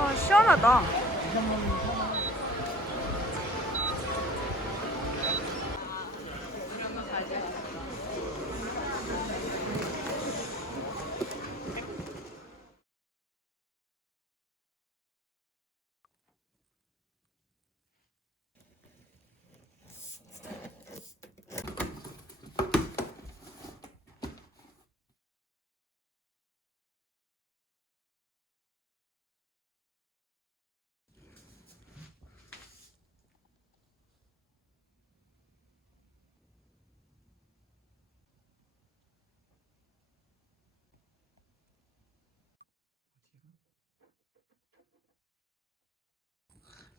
아, 시원하다.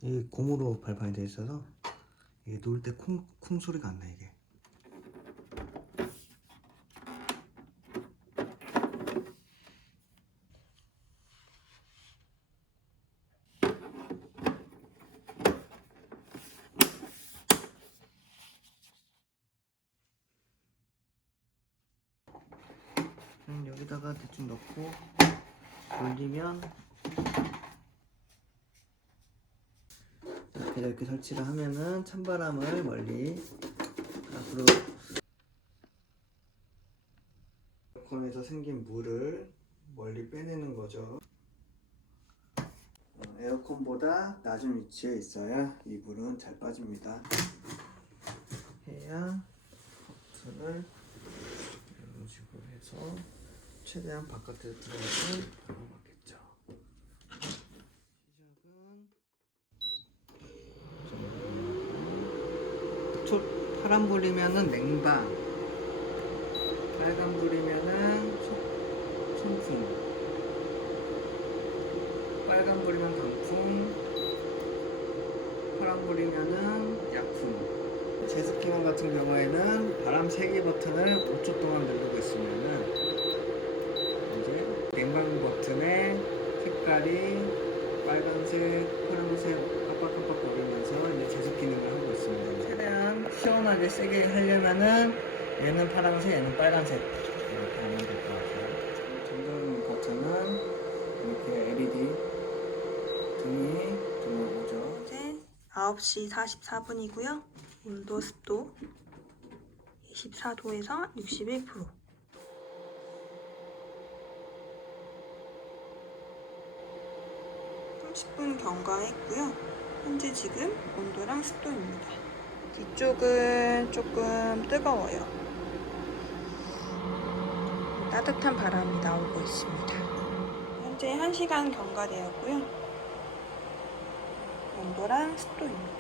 이 고무로 발판이 되어 있어서 이게 놓을 때 쿵쿵 소리가 안 나. 이게 여기다가 대충 넣고 돌리면 이렇게 설치를 하면은 찬바람을 멀리 앞으로 에어컨에서 생긴 물을 멀리 빼내는 거죠. 에어컨보다 낮은 위치에 있어야 이 물은 잘 빠집니다. 해야 버튼을 이런 식으로 해서 최대한 바깥으로 들어가서 바로 맞겠죠. 시작은 파란 불이면은 냉방, 빨간 불이면은 송풍, 빨간 불이면 강풍, 파란 불이면은 약풍. 제습기만 같은 경우에는 바람 세기 버튼을 5초 동안 누르고 있으면은 이제 냉방 버튼의 색깔이 빨간색, 파란색 깜빡깜빡 거리면서 이제 제습 기능을 하고 있습니다. 최대한 시원하게 세게 하려면은 얘는 파란색, 얘는 빨간색 이렇게 하면 될 것 같아요. 전동 버튼은 이렇게 LED 등이 들어오죠. 현재 9시 44분이고요. 온도 습도 24도에서 61%. 30분 경과했고요. 현재 지금 온도랑 습도입니다. 뒤쪽은 조금 뜨거워요. 따뜻한 바람이 나오고 있습니다. 현재 1시간 경과되었고요. 온도랑 습도입니다.